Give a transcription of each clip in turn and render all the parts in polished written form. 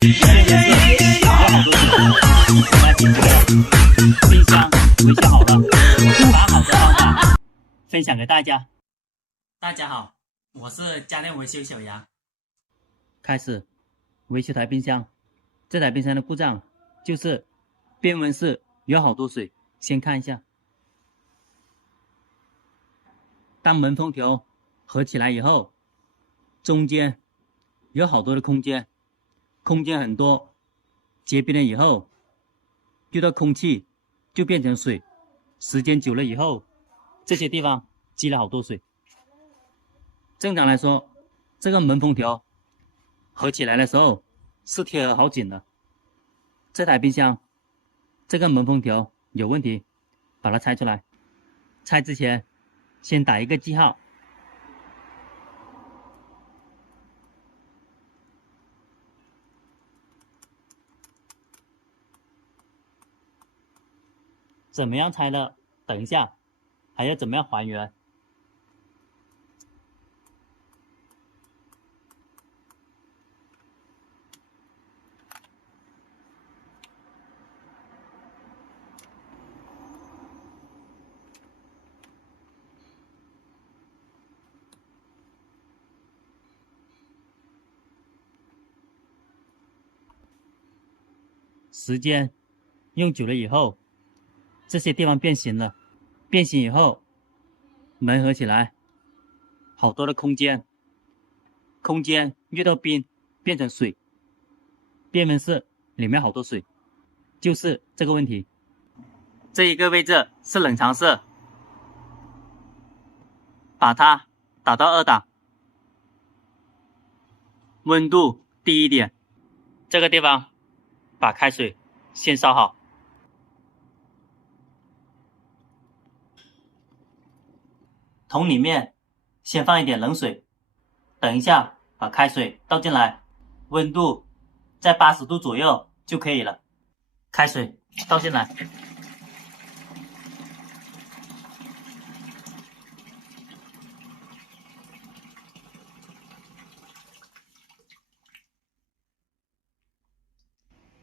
冰箱维修好了，把好的方法分享给大家。大家好，我是家电维修小杨。开始维修台冰箱，这台冰箱的故障就是变温室有好多水。先看一下，当门封条合起来以后，中间有好多的空间很多，结冰了以后遇到空气就变成水，时间久了以后这些地方积了好多水。正常来说，这个门封条合起来的时候是贴合好紧的，这台冰箱这个门封条有问题，把它拆出来。拆之前先打一个记号。怎么样拆的？等一下还要怎么样还原？时间用久了以后，这些地方变形了，变形以后门合起来，好多的空间遇到冰变成水，变温室里面好多水，就是这个问题。这一个位置是冷藏室，把它打到2档，温度低一点。这个地方把开水先烧好，桶里面先放一点冷水，等一下把开水倒进来，温度在80度左右就可以了。开水倒进来，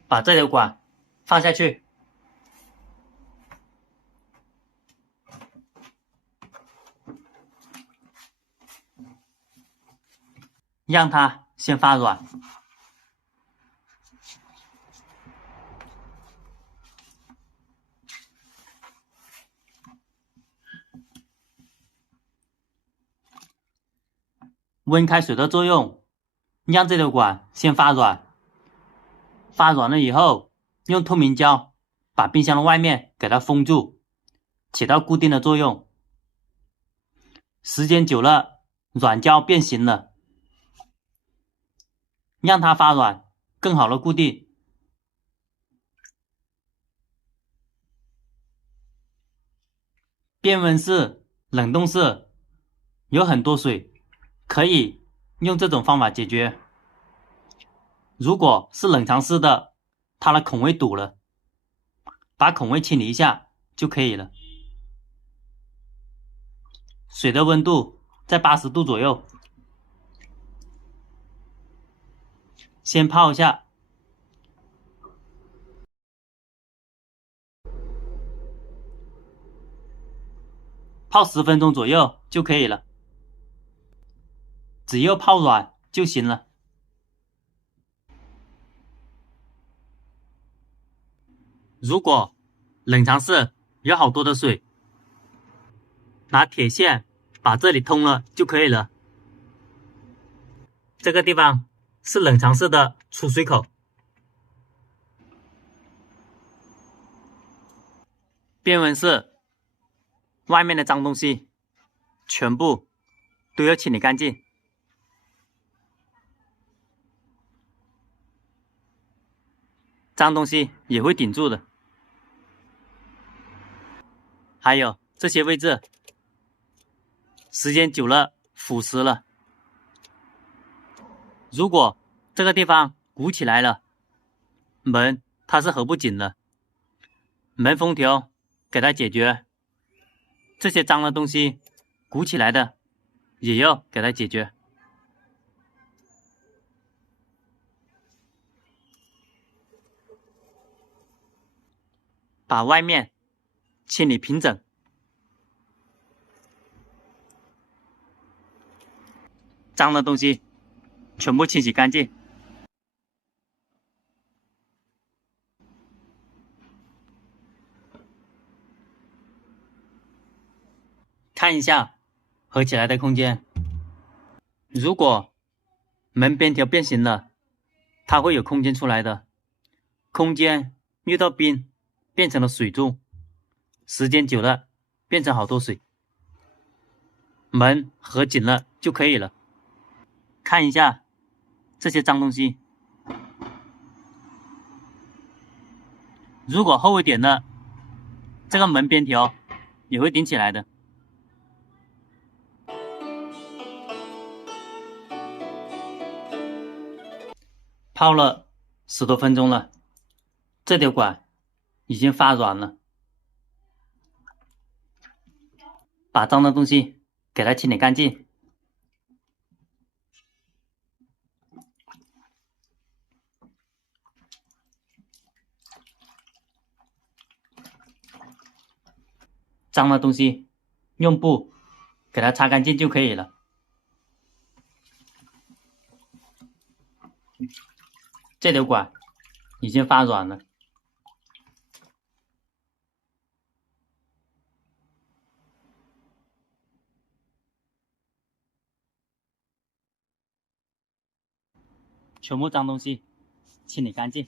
把这条管放下去，让它先发软。温开水的作用，让这条管先发软，发软了以后，用透明胶把冰箱的外面给它封住，起到固定的作用。时间久了，软胶变形了，让它发软，更好的固定。变温室、冷冻室有很多水，可以用这种方法解决。如果是冷藏室的，它的孔位堵了，把孔位清理一下就可以了。水的温度在80度左右，先泡一下，泡10分钟左右就可以了，只要泡软就行了。如果冷藏室有好多的水，拿铁线把这里通了就可以了。这个地方是冷藏室的出水口，变温室外面的脏东西全部都要清理干净，脏东西也会顶住的。还有这些位置时间久了腐蚀了，如果这个地方鼓起来了，门它是合不紧的，门封条给它解决，这些脏的东西鼓起来的也要给它解决。把外面清理平整，脏的东西全部清洗干净。看一下合起来的空间，如果门边条变形了，它会有空间出来的。空间遇到冰变成了水珠，时间久了变成好多水。门合紧了就可以了。看一下这些脏东西，如果厚一点的，这个门边条也会顶起来的。泡了10多分钟了，这条管已经发软了。把脏的东西给它清理干净。脏的东西用布给它擦干净就可以了。这条管已经发软了。全部脏东西清理干净。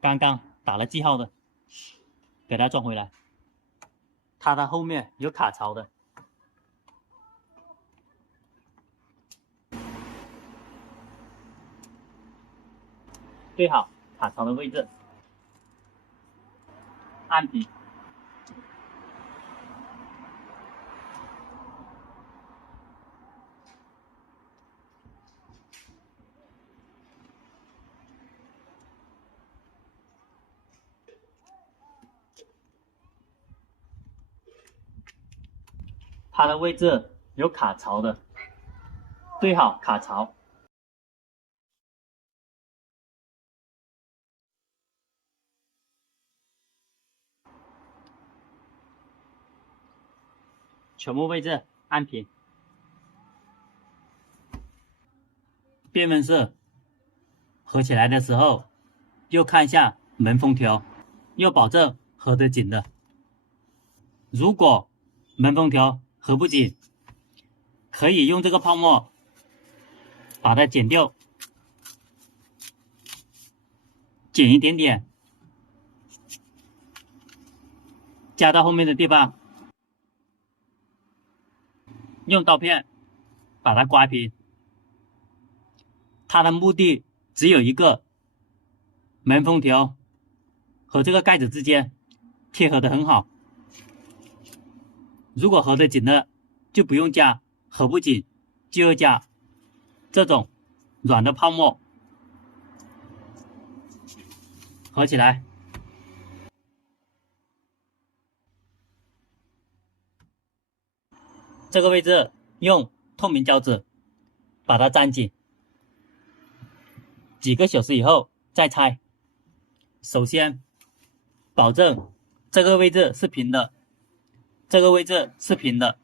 刚刚打了记号的，给它装回来。它的后面有卡槽的，对好卡槽的位置，按平。它的位置有卡槽的，对好卡槽。全部位置按平。变温室合起来的时候，要看一下门封条，要保证合得紧的。如果门封条合不紧，可以用这个泡沫把它剪掉，剪一点点，加到后面的地方，用刀片把它刮平。它的目的只有一个，门封条和这个盖子之间贴合得很好。如果合得紧的就不用加，合不紧就要加这种软的泡沫。合起来，这个位置用透明胶纸把它粘紧，几个小时以后再拆。首先保证这个位置是平的，这个位置是平的，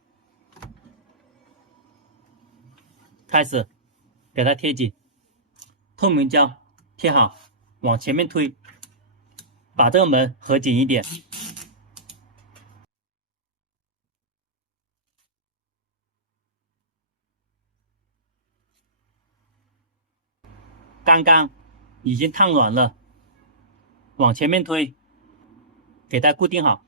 开始给它贴紧，透明胶贴好，往前面推，把这个门合紧一点。刚刚已经烫软了，往前面推，给它固定好。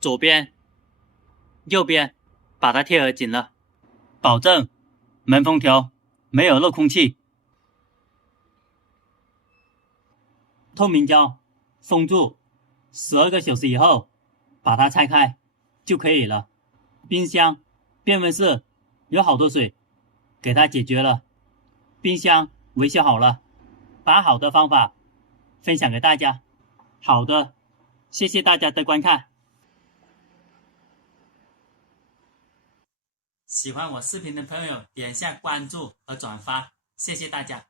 左边、右边把它贴合紧了，保证门封条没有漏空气。透明胶封住12个小时以后，把它拆开就可以了。冰箱变温室有好多水，给它解决了，冰箱维修好了，把好的方法分享给大家。好的，谢谢大家的观看。喜欢我视频的朋友点下关注和转发，谢谢大家。